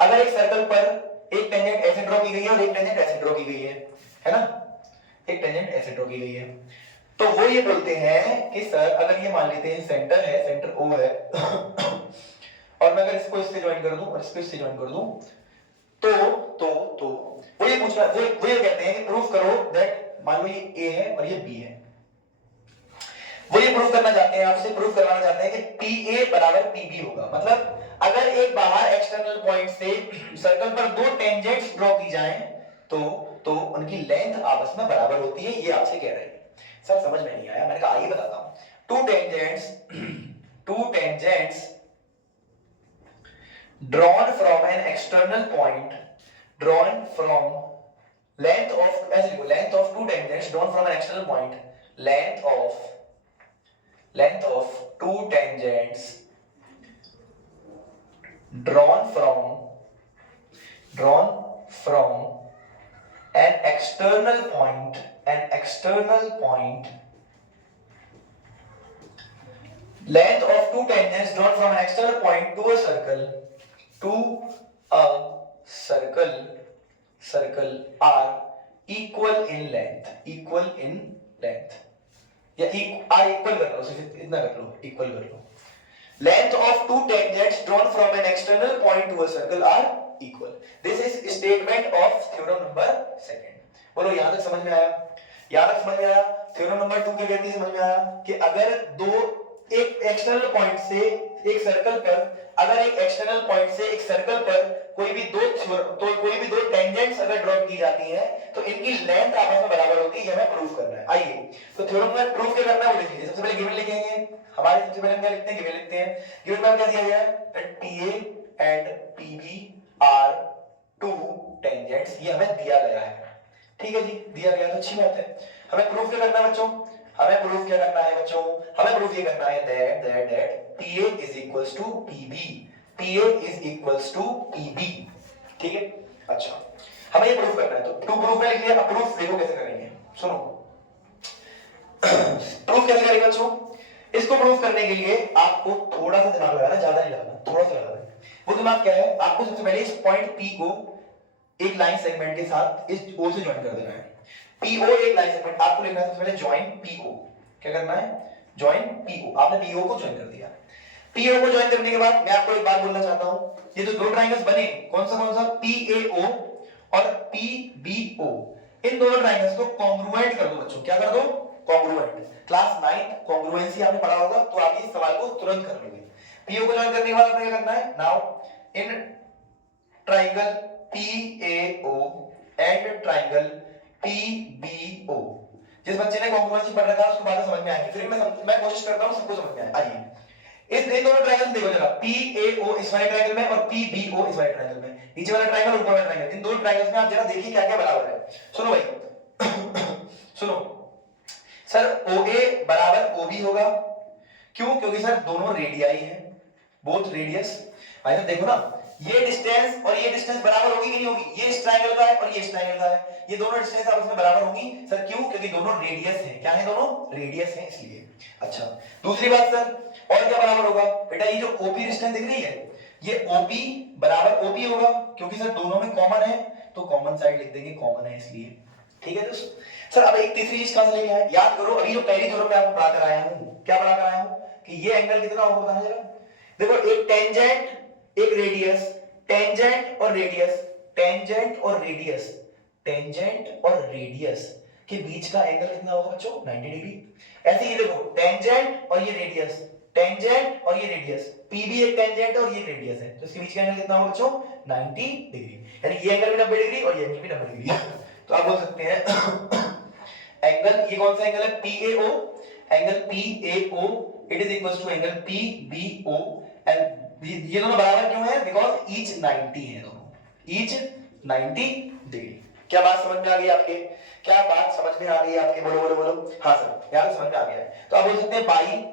अगर एक सर्कल पर एक टेंजेंट ऐसे ड्रॉ की गई है और एक टेंजेंट ऐसे ड्रॉ की गई है ना, एक टेंजेंट ऐसे ड्रॉ की गई है, तो वो ये बोलते हैं कि सर अगर ये मान लेते हैं सेंटर है, सेंटर O है और मैं अगर इसको इससे ज्वाइन कर दूं और इसको इससे ज्वाइन कर दूं तो वो ये पूछ रहा है, वो ये कहते हैं कि प्रूफ करो दैट, मान लो ये A है और ये B है. वो ये प्रूफ करना चाहते हैं, आपसे प्रूफ करवाना चाहते हैं कि PA बराबर PB होगा. मतलब अगर एक बाहर एक्सटर्नल पॉइंट से सर्कल पर दो टेंजेंट्स ड्रॉ की जाएं तो उनकी लेंथ आपस में बराबर होती है, ये आपसे कह रहे हैं. सर समझ में नहीं आया, मैंने कहा आइए बताता हूं. To tangents drawn from an external point, drawn from length of two tangents drawn from an external point, length of two tangents drawn from an external point, length of two tangents drawn from an external point to a circle are equal in length, या are equal कर लो, सिर्फ इतना कर लो, equal कर लो. Length of two tangents drawn from an external point to a circle are equal. This is statement of theorem number 2. बोलो यहां तक समझ में आया? यहां तक समझ में आया? थ्योरम नंबर 2 क्या कहती है, समझ में आया कि अगर दो एक एक्सटर्नल पॉइंट से एक सर्कल पर, अगर एक एक्सटर्नल पॉइंट से एक सर्कल पर कोई भी दो टेंजेंट्स अगर ड्रॉ की जाती हैं तो इनकी लेंथ आपस में बराबर होती है, ये हमें प्रूफ करना है। आइए तो थ्योरम में प्रूफ क्या करना है वो लिख लीजिए। सबसे पहले गिवन लिखेंगे, हमारे सबसे पहले हम क्या लिखते हैं, गिवन लिखते हैं। गिवन में क्या दिया गया है that PA and PB are two tangents, ये हमें दिया गया है। ठीक है जी, दिया गया तो अच्छी बात है। हमें प्रूफ क्या करना है बच्चों, हमें प्रूफ क्या करना है बच्चों, हमें प्रूफ ये करना है that PA is equals to PB, PA is equals to PB। ठीक है, अच्छा हमें ये प्रूफ करना है तो टू प्रूफ में लिख लिया। अब प्रूफ देखो कैसे करेंगे, सुनो प्रूफ कैसे करेंगे बच्चों। इसको प्रूफ करने के लिए आपको थोड़ा सा दिमाग लगाना, ज्यादा नहीं लगाना, थोड़ा सा लगाना। वो दिमाग क्या है, आपको सबसे पहले इस पॉइंट P को एक लाइन सेगमेंट के साथ इस O से ज्वाइन कर देना है। PO एक लाइन सेगमेंट, आपको लिखना है सबसे पहले ज्वाइन PO। क्या करना है, ज्वाइन PO। आपने PO को ज्वाइन कर दिया। PO को ज्वाइन करने के बाद मैं आपको एक बात बोलना चाहता हूं, ये जो दो ट्रायंगल्स बने कौन सा PAO और PBO, इन दोनों ट्रायंगल्स को कॉन्ग्रुएंट कर दो बच्चों। क्या कर दो, कॉन्ग्रुएंट। क्लास 9 कॉन्ग्रुएंसी आपने पढ़ा होगा तो आप इस सवाल को तुरंत कर लोगे। PO को ज्वाइन करने के बाद आपने क्या करना है, now in triangle PAO and triangle PBO, जिस बच्चे ने कॉन्ग्रुएंसी पढ़ रखा है उसको बातें समझ में आएंगी, फिर मैं कोशिश करता हूं सबको समझ में आए। आइए इस इन दोनों ट्रायंगल देखो जरा, PAO इस वाले ट्रायंगल में और PBO इस वाले ट्रायंगल में, नीचे वाला ट्रायंगल ऊपर वाला ट्रायंगल, इन दोनों ट्रायंगल्स में आप जरा देखिए क्या क्या बराबर है। सुनो भाई सुनो सर, OA बराबर OB होगा, क्यों, क्योंकि सर दोनों रेडियाई हैं, बोथ रेडियस। भाई साहब देखो ना, ये डिस्टेंस और ये डिस्टेंस बराबर होगी कि नहीं होगी, ये इस ट्रायंगल का है और ये इस ट्रायंगल का है, ये दोनों डिस्टेंस आपस में बराबर होंगी सर, क्यों, क्योंकि दोनों रेडियस हैं। क्या है, दोनों रेडियस हैं इसलिए। अच्छा दूसरी बात सर, और क्या बराबर होगा बेटा, ये जो OP डिस्टेंस दिख रही है ये OP बराबर OP होगा, क्योंकि सर दोनों में कॉमन है तो कॉमन साइड लिख देंगे, कॉमन है इसलिए। ठीक है दोस्तों। सर अब एक तीसरी चीज कहां से लेके आए, याद करो अभी जो पहली थ्योरम में आपको पढ़ा कर आया हूं, क्या पढ़ा कर आया हूं कि ये एंगल कितना होगा बताना जरा। देखो एक टेंजेंट एक रेडियस, टेंजेंट और रेडियस, टेंजेंट और रेडियस, टेंजेंट और रेडियस के बीच का एंगल कितना होगा बच्चों, 90 डिग्री। ऐसे ही देखो टेंजेंट और ये रेडियस, टेंजेंट और ये रेडियस, P भी एक टेंजेंट और ये रेडियस है, तो इसके बीच का एंगल कितना होगा बच्चों, 90 डिग्री। यानी ये एंगल भी 90 डिग्री और ये एंगल भी 90 डिग्री। तो आप बोल सकते हैं एंगल, ये कौन सा एंगल है, PAO, angle PAO it is equal to angle PBO, and ये दोनों बराबर क्यों है, बिकॉज ईच 90 है दोनों, ईच 90 डिग्री। क्या बात समझ में आ गई आपके, क्या बात समझ में आ गई आपके, बोलो बोलो बोलो। हाँ सर यार समझ में आ गया है। तो आप बोल सकते हैं बाई,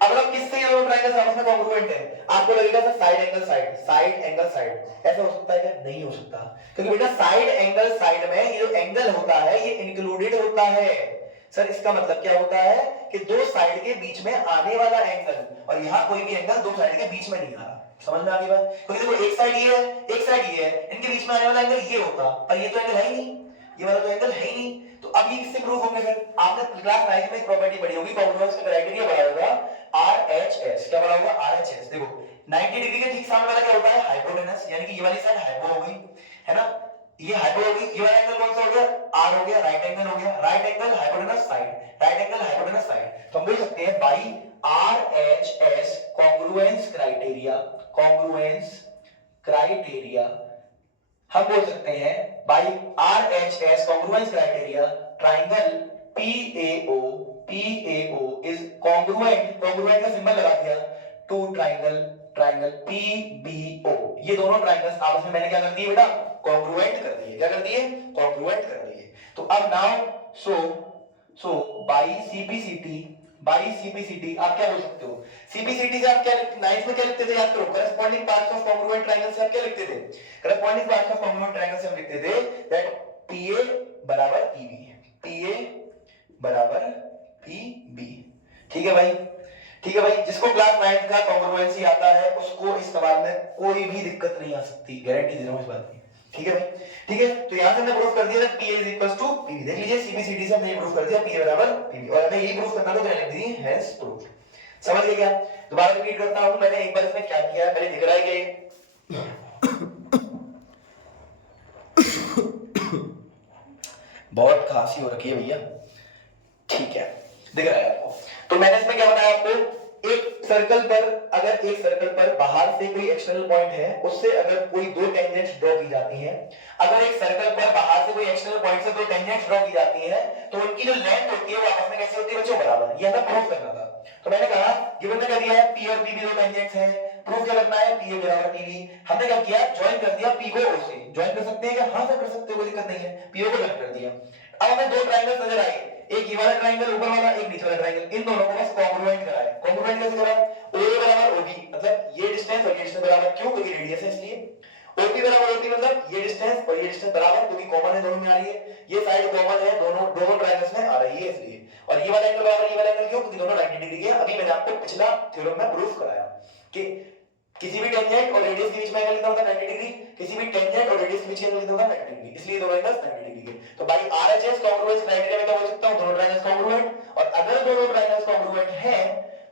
अब लोग किससे ये दोनों ट्रायंगल्स आपस में कॉन्ग्रुएंट है, आपको लगेगा sir side angle side, side angle side, ऐसा हो सकता है क्या, नहीं हो सकता, क्योंकि बेटा साइड एंगल साइड में ये जो एंगल होता है ये इंक्लूडेड होता है। सर इसका मतलब क्या होता है कि दो साइड के बीच में आने वाला एंगल, और यहां कोई भी एंगल दो साइड के बीच में नहीं आ रहा। समझ में आ गई बात, क्योंकि देखो एक साइड ये है एक साइड ये है, इनके बीच में आने वाला एंगल ये होता, पर ये तो एंगल है ही नहीं, ये वाला तो एंगल है ही नहीं। तो अब ये किससे प्रूफ होंगे, फिर आपने क्लास 9 में एक प्रॉपर्टी पढ़ी होगी, कॉन्ग्रुएंस का क्राइटेरिया पढ़ा होगा RHS। क्या पढ़ा होगा, RHS। देखो 90 डिग्री के ठीक सामने वाला क्या होता है, हाइपोटेनस, यानी कि ये वाली साइड हाइपो हो गई है ना, ये हाइपो हो गई, ये वाला एंगल कौन सा हो गया, R हो गया, राइट एंगल हो गया, right angle hypotenuse side, right angle hypotenuse side. तो हम बोल सकते हैं by RHS congruence criteria, congruence criteria, हम बोल सकते हैं by RHS congruence criteria triangle PAO is congruent, congruent का सिंबल लगा दिया टू ट्रायंगल PBO, ये दोनों ट्रायंगल्स आपस में मैंने क्या कर दिए बेटा, कॉन्ग्रुएंट कर दिए। क्या कर दिए, कॉन्ग्रुएंट कर दिए। तो अब नाउ सो बाई CPCT आप क्या बोल सकते हो, CPCT से आप क्या 9th में क्या लिखते थे, याद करो, corresponding parts of congruent triangle से आप क्या लिखते थे, corresponding parts of congruent triangle से हम लिखते थे दैट PA बराबर PB, PA बराबर PB। ठीक है भाई, ठीक है भाई, जिसको क्लास 9 का कॉन्ग्रुएंसी आता है उसको इस सवाल में कोई भी दिक्कत नहीं आ सकती, गारंटी दे रहा हूं इस बात की। ठीक है भाई, ठीक है। तो यहां से हमने प्रूफ कर दिया PA is equals to PB। देख लीजिए CPCT से हमने प्रूफ कर दिया PA बराबर PB, और हमें यही प्रूफ करना था तो लिख दी हैज प्रूफ। समझ गए क्या, दोबारा रिपीट करता हूं, मैंने एक बार इसमें क्या किया है पहले दिख रहा है कि बहुत खांसी हो रखी है भैया, ठीक है दिख रहा है आपको। तो मैंने इसमें क्या बताया आपको, एक सर्कल पर, अगर एक सर्कल पर बाहर से कोई एक्सटर्नल पॉइंट है, उससे अगर कोई दो टेंजेंट्स ड्रॉ की जाती हैं, अगर एक सर्कल पर बाहर से कोई एक्सटर्नल पॉइंट से दो टेंजेंट्स ड्रॉ की जाती हैं, तो उनकी जो लेंथ होती है वो आपस में कैसे होती है बच्चों, बराबर। ये हमें प्रूफ करना था। तो मैंने कहा गिवन में कर दिया है P और P भी दो टेंजेंट्स हैं, प्रूफ क्या करना है, PA बराबर PB। हमने क्या किया, ज्वाइन कर दिया P को O से। ज्वाइन कर सकते हैं क्या, हाँ सर कर सकते हो, कोई दिक्कत नहीं है। PO को ज्वाइन कर दिया। अब हमें दो ट्रायंगल्स नजर आए, एक ये वाला ट्रायंगल ऊपर वाला, एक नीचे वाला ट्रायंगल, इन दोनों को बस कॉन्ग्रुएंट कराया। कॉन्ग्रुएंट कैसे करा, OA बराबर OB, मतलब ये डिस्टेंस और ये डिस्टेंस बराबर, क्यों, क्योंकि रेडियस है इसलिए। OP बराबर OP मतलब ये डिस्टेंस और ये डिस्टेंस बराबर, क्योंकि कॉमन है, दोनों में आ रही है, ये साइड कॉमन है, दोनों ट्रायंगल्स में आ रही है इसलिए। और ये वाला एंगल बराबर ये वाला एंगल, क्यों, क्योंकि दोनों 90 डिग्री के। अभी मैंने आपको पिछला थ्योरम में प्रूफ कराया कि किसी भी टेंजेंट और रेडियस के बीच में एंगल कितना होता है, 90 डिग्री। किसी भी टेंजेंट और रेडियस के बीच में एंगल कितना होता है, 90 डिग्री। इसलिए दोनों एंगल्स 90 डिग्री के। तो बाय RHS कॉन्ग्रुएंस क्राइटेरिया में क्या बोल सकता हूं, दोनों ट्रायंगल्स कॉन्ग्रुएंट। और अगर दोनों ट्रायंगल्स कॉन्ग्रुएंट हैं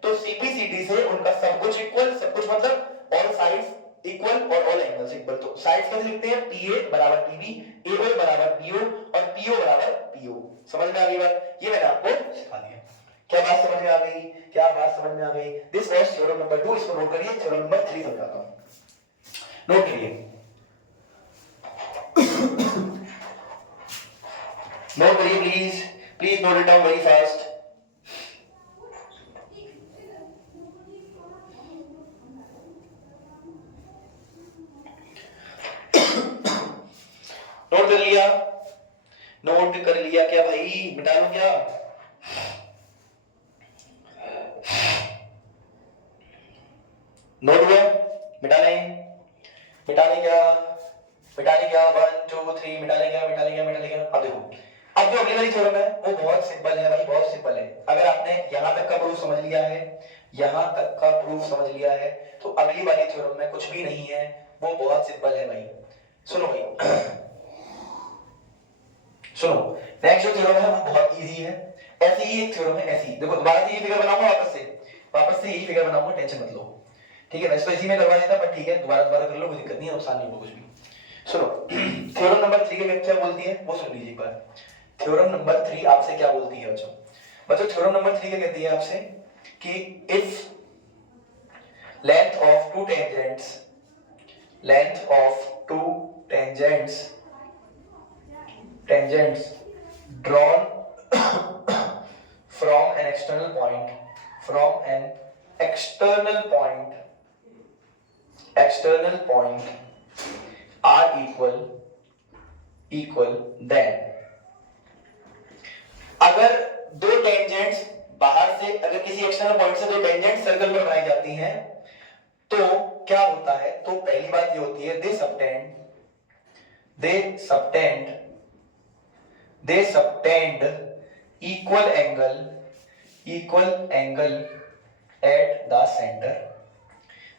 तो CPCD से उनका सब कुछ इक्वल, सब कुछ मतलब ऑल साइड्स इक्वल और ऑल एंगल्स इक्वल। तो साइड्स कैसे लिखते हैं, PA बराबर PB, AO बराबर PO और PO बराबर PO। समझ में आ गई बात, ये मैंने आपको सिखा दिया। क्या बात समझ में आ गई, क्या बात समझ में आ गई। दिस वाज थ्योरम नंबर 2, इसको नोट करिए। थ्योरम नंबर 3 समझाता हूं, नोट करिए। नोट करिए please, please note it down very fast. Note कर लिया, नोट कर लिया क्या भाई, मिटा लो क्या, नोट हुआ, मिटा लें, मिटा लें क्या, मिटा लें क्या, 1 2 3, मिटा लें क्या, मिटा लें क्या, मिटा लें क्या। अब देखो, अब जो अगली वाली थ्योरम है वो बहुत सिंपल है भाई, बहुत सिंपल है। अगर आपने यहां तक का प्रूफ समझ लिया है, यहां तक का प्रूफ समझ लिया है, तो अगली वाली थ्योरम में कुछ भी नहीं है, वो बहुत सिंपल है भाई। सुनो भाई, सुनो, नेक्स्ट जो थ्योरम है वो बहुत इजी है। ऐसी ही एक थ्योरम है, ऐसी देखो, दोबारा से ये फिगर बनाऊंगा, वापस से यही फिगर बनाऊंगा, टेंशन मत लो, ठीक है। वैसे तो इसी में करवा देता, पर ठीक है, दोबारा कर लो, कोई दिक्कत नहीं है, नुकसान नहीं होगा कुछ भी। सुनो, थ्योरम नंबर 3 के क्या बोलती है वो सुन लीजिए एक बार। थ्योरम नंबर 3 आपसे क्या बोलती है बच्चों, बच्चों थ्योरम नंबर 3 क्या कहती है आपसे कि if length of two tangents, length of two tangents drawn from an external point, are equal then, अगर दो टेंजेंट्स बाहर से, अगर किसी एक्सटर्नल पॉइंट से दो टेंजेंट सर्कल में बनाई जाती हैं तो क्या होता है, तो पहली बात ये होती है, they subtend equal angle at the center,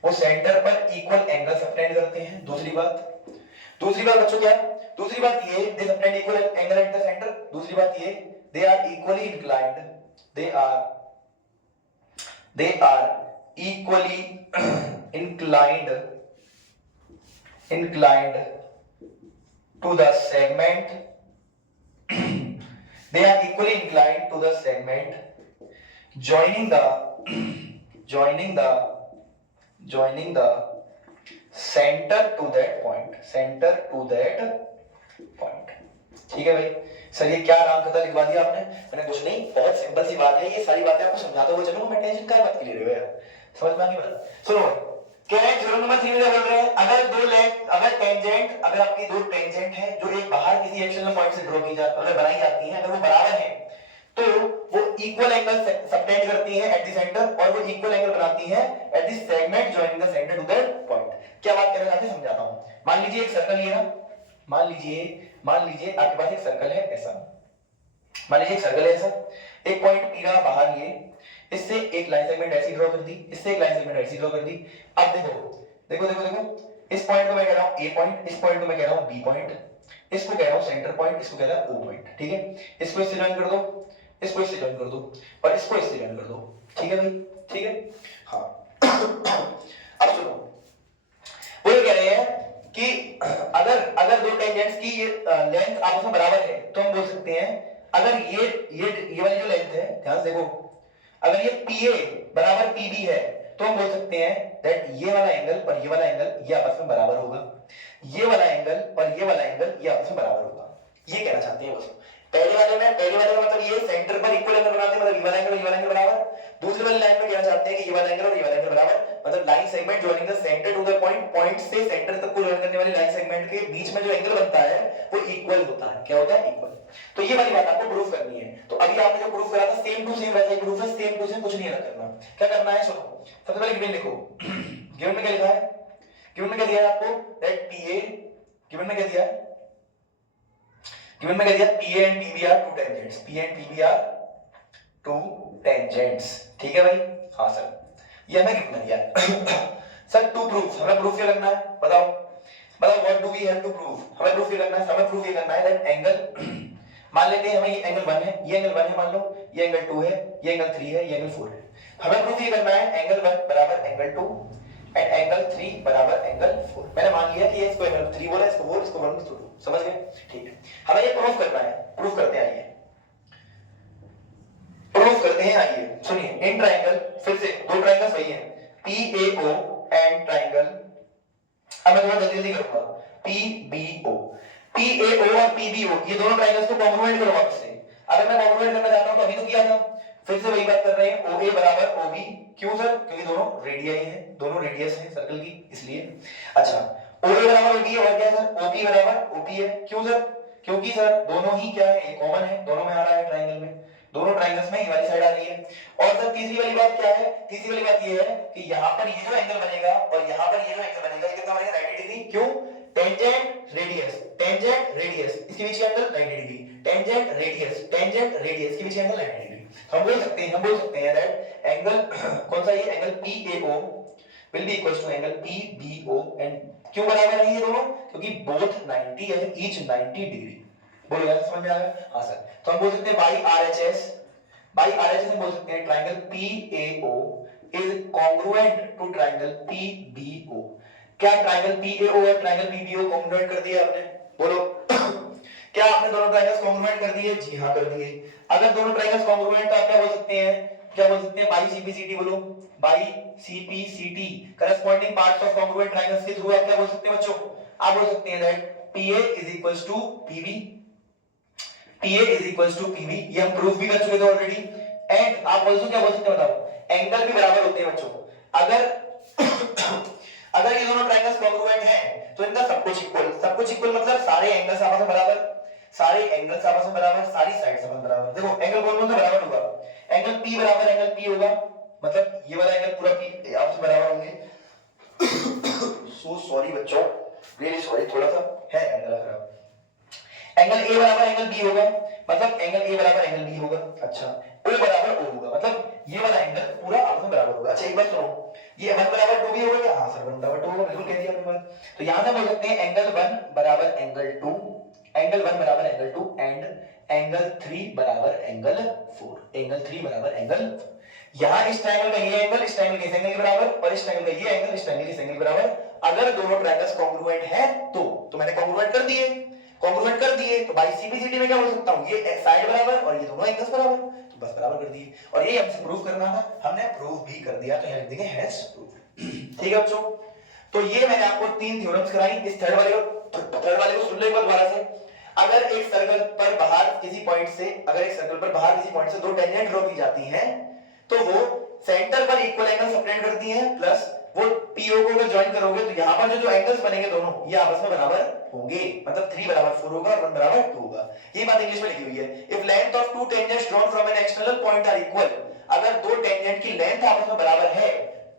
वो सेंटर पर इक्वल एंगल सबटेंड करते हैं। दूसरी बात बच्चों क्या, दूसरी बात ये, they subtend equal angle at the centre. दूसरी बात ये, they are equally inclined, they are equally inclined to the segment they are equally inclined to the segment joining the center to that point, ठीक है भाई। सर ये क्या नाम था लिखवा दिया आपने, मैंने कुछ नहीं, बहुत सिंपल सी बात है, ये सारी बातें आपको समझाता हुआ चलूंगा, मैं टेंशन क्या बात के ले रहे हो यार, समझ में आ गई बात। सुनो क्या है, थ्योरम नंबर 3 में क्या बोल रहे हैं, अगर आपकी दो टेंजेंट है जो एक बाहर किसी एक्सटर्नल पॉइंट से ड्रॉ की अगर बनाई जाती है, अगर वो बराबर है तो वो इक्वल एंगल सबटेंड करती है एट द सेंटर, और वो इक्वल एंगल बनाती है at the segment joining the centre to that point. क्या बात करना चाहते हैं समझाता हूं। मान लीजिए एक सर्कल ये ना, मान लीजिए आपके पास एक सर्कल है ऐसा, मान लीजिए एक सर्कल है ऐसा, एक पॉइंट P रहा बाहर, ये इससे एक लाइन सेगमेंट ऐसी ड्रॉ कर दी, इससे एक लाइन सेगमेंट ऐसी ड्रॉ कर दी। अब देखो इस पॉइंट को मैं कह रहा हूं A पॉइंट, इस पॉइंट को मैं कह रहा हूं B पॉइंट, इसको कह रहा हूं सेंटर पॉइंट, इसको कह रहा हूं O पॉइंट, ठीक है। इसको इससे ज्वाइन कर दो, इसको इससे ज्वाइन कर दो, और इसको इससे ज्वाइन कर दो, ठीक है भाई, ठीक है। हाँ अब सुनो, वो ये कह रहे हैं कि अगर दो टेंजेंट्स की लेंथ आपस में बराबर है तो हम बोल सकते हैं, अगर ये वाली जो लेंथ है, ध्यान से देखो, अगर ये PA बराबर पीबी है तो हम बोल सकते हैं दैट ये वाला एंगल और ये वाला एंगल ये आपस में बराबर होगा, ये वाला एंगल और ये वाला एंगल ये आपस में बराबर होगा, ये कहना चाहते हैं बस। पहले वाले का मतलब ये सेंटर पर इक्वल एंगल बनाते हैं, मतलब ये वाला एंगल और ये वाला एंगल बराबर। दूसरे वाले लाइन में कहना चाहते हैं कि ये वाला एंगल और ये वाला एंगल बराबर, मतलब line segment joining the centre to the point, point से सेंटर तक को जॉइन करने वाली लाइन सेगमेंट के बीच में जो एंगल बनता है वो इक्वल होता है। क्या होता है? इक्वल। तो ये वाली बात आपको प्रूफ करनी है। तो अभी आपने जो प्रूफ करा था सेम टू सेम वैसा ही प्रूफ है, सेम टू सेम, कुछ नहीं अलग करना। क्या करना है? सुनो, सबसे पहले गिवन लिखो। गिवन में क्या लिखा है? गिवन में क्या दिया है आपको? दैट पीए, गिवन में क्या दिया है? गिवन में क्या दिया? PA and PB are two tangents, PA and PB are two tangents, ठीक है भाई? हाँ सर, ये हमें गिवन दिया है। सर टू प्रूफ, हमें प्रूफ क्या करना है? बताओ बताओ, what do we have to prove? हमें प्रूफ क्या करना है? हमें प्रूफ ये करना है दैट एंगल मान लेते हैं हमें ये एंगल 1 है, ये एंगल 1 है मान लो, ये एंगल 2 है, ये एंगल 3 है, ये एंगल 4 है। हमें प्रूफ ये करना है एंगल 1 बराबर एंगल 2 एंड एंगल 3 बराबर एंगल 4। मैंने मान लिया कि ये इसको एंगल 3 बोला, इसको 4, इसको 1, इसको 2, समझ गए? ठीक है, हमें ये प्रूफ करना है। प्रूफ करते हैं, आइए प्रूफ करते हैं। आइए सुनिए, इन ट्रायंगल, फिर से दो ट्रायंगल सही हैं, PAO एंड ट्रायंगल, अब मैं थोड़ा जल्दी करूंगा, PBO। PAO और PBO ये दोनों ट्रायंगल्स को कॉन्ग्रुएंट करो वापस से। अगर मैं कॉन्ग्रुएंट करना चाहता हूं तो अभी तो किया था, फिर से वही बात कर रहे हैं, OA बराबर OB। क्यों सर? क्योंकि दोनों रेडियस हैं, दोनों रेडियस हैं सर्कल की, इसलिए। अच्छा, OA बराबर OB है, और क्या है सर? OP बराबर OP है। क्यों सर? क्योंकि सर दोनों ही क्या है? कॉमन है, दोनों में आ रहा है ट्रायंगल में, दोनों ट्रायंगल्स में ये वाली साइड आ रही है। और सर तीसरी वाली बात क्या है? तीसरी वाली बात ये है कि यहाँ पर ये जो एंगल बनेगा और यहाँ पर ये जो एंगल बनेगा, ये कितना बनेगा? 90 डिग्री। क्यों? टेंजेंट रेडियस, टेंजेंट रेडियस, इसके बीच का angle 90 degree, tangent radius, tangent radius के बीच का एंगल 90 डिग्री। हम बोल सकते हैं दैट एंगल कौन सा? ये angle PAO will be equals to angle PBO। And क्यों बराबर है ये दोनों? क्योंकि both 90 है, each 90 डिग्री। बोलो यार, समझ में आ गया? हाँ सर। तो हम बोल सकते हैं बाई RHS हम बोल सकते हैं triangle PAO is congruent to triangle PBO। क्या ट्रायंगल PAO और ट्रायंगल PBO कॉन्ग्रुएंट कर दिया आपने? बोलो क्या आपने दोनों ट्रायंगल्स कॉन्ग्रुएंट कर दिए? जी हाँ, कर दिए। अगर दोनों ट्रायंगल्स कॉन्ग्रुएंट तो आप क्या बोल सकते हैं? क्या बोल सकते हैं? बाई CPCT बोलो, by CPCT corresponding parts of congruent triangles के थ्रू आप क्या बोल सकते हैं बच्चों? आप बोल सकते हैं that PA is equals to PB, PA is equals to PB, ये हम प्रूफ भी कर चुके थे ऑलरेडी। एंड आप बोल क्या बोल सकते हैं? बताओ, एंगल भी बराबर होते हैं बच्चों। अगर अगर ये दोनों ट्रायंगल्स कॉन्ग्रुएंट हैं तो इनका सब कुछ इक्वल, सब कुछ इक्वल मतलब सारे एंगल्स आपस में बराबर, सारे एंगल्स आपस में बराबर, सारी साइड्स आपस में बराबर। देखो एंगल कौन कौन सा बराबर होगा? एंगल P बराबर एंगल P होगा, मतलब ये वाला एंगल पूरा P आपस में बराबर होंगे। सो सॉरी बच्चों, रियली सॉरी, थोड़ा सा है एंगल खराब। एंगल A बराबर एंगल B होगा, मतलब एंगल A बराबर एंगल B होगा। अच्छा, O बराबर O होगा, मतलब ये वाला एंगल पूरा आपस में बराबर होगा। अच्छा एक बात सुनो, ये 1 बराबर 2 भी होगा क्या? हाँ सर, 1 बराबर 2 होगा, बिल्कुल कह दिया आपने बात। तो यहां से बोल सकते हैं एंगल 1 बराबर एंगल 2, एंगल 1 बराबर एंगल 2 एंड एंगल 3 बराबर एंगल 4, एंगल 3 बराबर एंगल। यहां इस ट्रायंगल का ये एंगल इस ट्रायंगल के इस एंगल के बराबर, और इस ट्रायंगल का ये एंगल इस ट्रायंगल के इस एंगल के बराबर। अगर दोनों ट्रायंगल्स कॉन्ग्रुएंट है तो मैंने कॉन्ग्रुएंट कर दिए, कॉन्ग्रुएंट कर दिए, तो बाई CPCT में क्या बोल सकता हूं? ये साइड बराबर और ये दोनों एंगल्स बराबर, तो बस बराबर कर दिए। और ये हमसे प्रूफ करना था, हमने प्रूफ भी कर दिया, तो यहां लिख देंगे हैज प्रूफ। ठीक है बच्चों, तो ये मैंने आपको 3 थ्योरम्स कराई। इस थर्ड वाले को सुन लो एक बार दोबारा से। अगर एक सर्कल पर बाहर किसी पॉइंट से, अगर एक सर्कल पर बाहर किसी पॉइंट से दो टेंजेंट ड्रॉ की जाती हैं तो वो सेंटर पर इक्वल एंगल सेपरेट करती हैं, प्लस वो PO को अगर ज्वाइन करोगे तो यहां पर जो एंगल्स बनेंगे दोनों ये आपस में बराबर होंगे, मतलब 3 बराबर 4 होगा और 1 बराबर 2 होगा। ये बात इंग्लिश में लिखी हुई है। If length of two tangents drawn from an external point are equal, अगर दो टेंजेंट की लेंथ आपस में बराबर है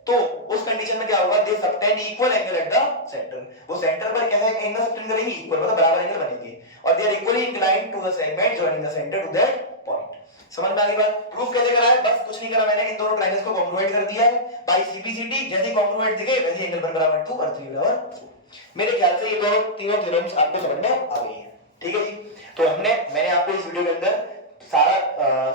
तो उस कंडीशन में क्या होगा? They subtend equal angle at the centre. वो सेंटर पर कैसा एंगल सबटेंड करेंगे? इक्वल, मतलब बराबर एंगल बनेंगे, और they are equally inclined to the segment joining the centre to that point. समझ में आ गई बात? प्रूफ कैसे करा है? बस कुछ नहीं करा मैंने, इन दोनों ट्रायंगल्स को कॉन्ग्रुएंट कर दिया है बाय CPCT। जैसे कॉन्ग्रुएंट दिखे वैसे एंगल 1 बराबर 2 और 3 बराबर 4। मेरे ख्याल से ये दोनों तीनों थ्योरम्स आपको समझ में आ गई हैं। ठीक है जी, तो मैंने आपको इस वीडियो के अंदर सारा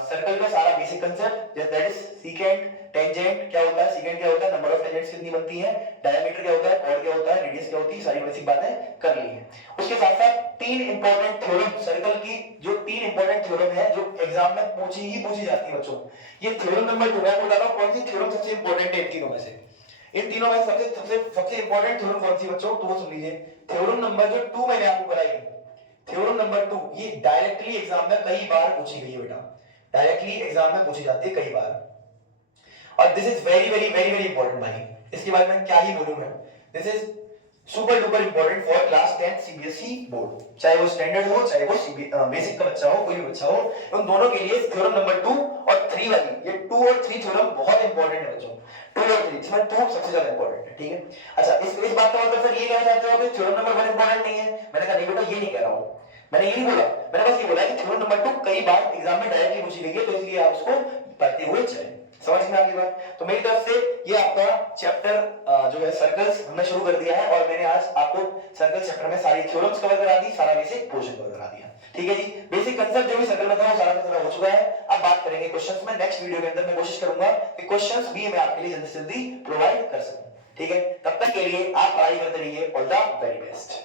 सर्कल का सारा basic concept, that is secant, tangent क्या होता है, सीकेंट क्या होता है, नंबर ऑफ टेंजेंट्स कितनी बनती हैं, डायमीटर क्या होता है, कॉर्ड क्या होता है, रेडियस क्या होती है, सारी बेसिक बातें कर ली है। उसके साथ साथ तीन इंपॉर्टेंट थ्योरम, सर्कल की जो तीन इंपॉर्टेंट थ्योरम है जो एग्जाम में पूछी जाती है बच्चों। ये थ्योरम नंबर 2 मैं बता रहा हूं कौन सी थ्योरम सबसे इंपॉर्टेंट है इन तीनों में से। इन तीनों में सबसे सबसे सबसे इंपॉर्टेंट थ्योरम कौन सी बच्चों, तो वो सुन लीजिए। थ्योरम नंबर जो 2 मैंने आपको कराई, थ्योरम नंबर 2 ये डायरेक्टली एग्जाम में कई बार पूछी गई है बेटा, डायरेक्टली एग्जाम में पूछी जाती है कई बार। और this is very very very very important भाई, इसके बारे में क्या ही बोलूं मैं। This is super duper important for class 10 CBSE board, चाहे वो स्टैंडर्ड हो चाहे वो बेसिक का बच्चा हो, कोई भी बच्चा हो, उन दोनों के लिए थ्योरम नंबर 2 और 3 वाली, ये 2 और 3 थ्योरम बहुत इंपॉर्टेंट है बच्चों। 2 और 3 इसमें 2 सबसे ज्यादा इंपॉर्टेंट है, ठीक है। अच्छा इस बात का मतलब सर ये कहना चाहते हो कि थ्योरम नंबर 1 इंपॉर्टेंट नहीं है, मैंने कहा नहीं बेटा ये नहीं कह रहा हूं, मैंने ये नहीं बोला, मैंने बस ये बोला कि थ्योरम नंबर 2 कई बार एग्जाम में डायरेक्टली पूछी गई है, तो इसलिए आप उसको पढ़ते हुए चलें। समझ में आ गई बात। तो मेरी तरफ से ये आपका चैप्टर जो है सर्कल्स हमने शुरू कर दिया है, और मैंने आज आपको सर्कल चैप्टर में सारी थ्योरम्स कवर करा दी, सारा बेसिक पोर्शन कवर करा दिया, ठीक है जी। बेसिक कंसेप्ट जो भी सर्कल में था वो सारा का सारा हो चुका है। अब बात करेंगे क्वेश्चंस में, नेक्स्ट वीडियो के अंदर मैं कोशिश करूंगा कि क्वेश्चंस भी मैं आपके लिए जल्दी से जल्दी प्रोवाइड कर सकूं, ठीक है। तब तक के लिए आप पढ़ाई करते रहिए, ऑल द वेरी बेस्ट।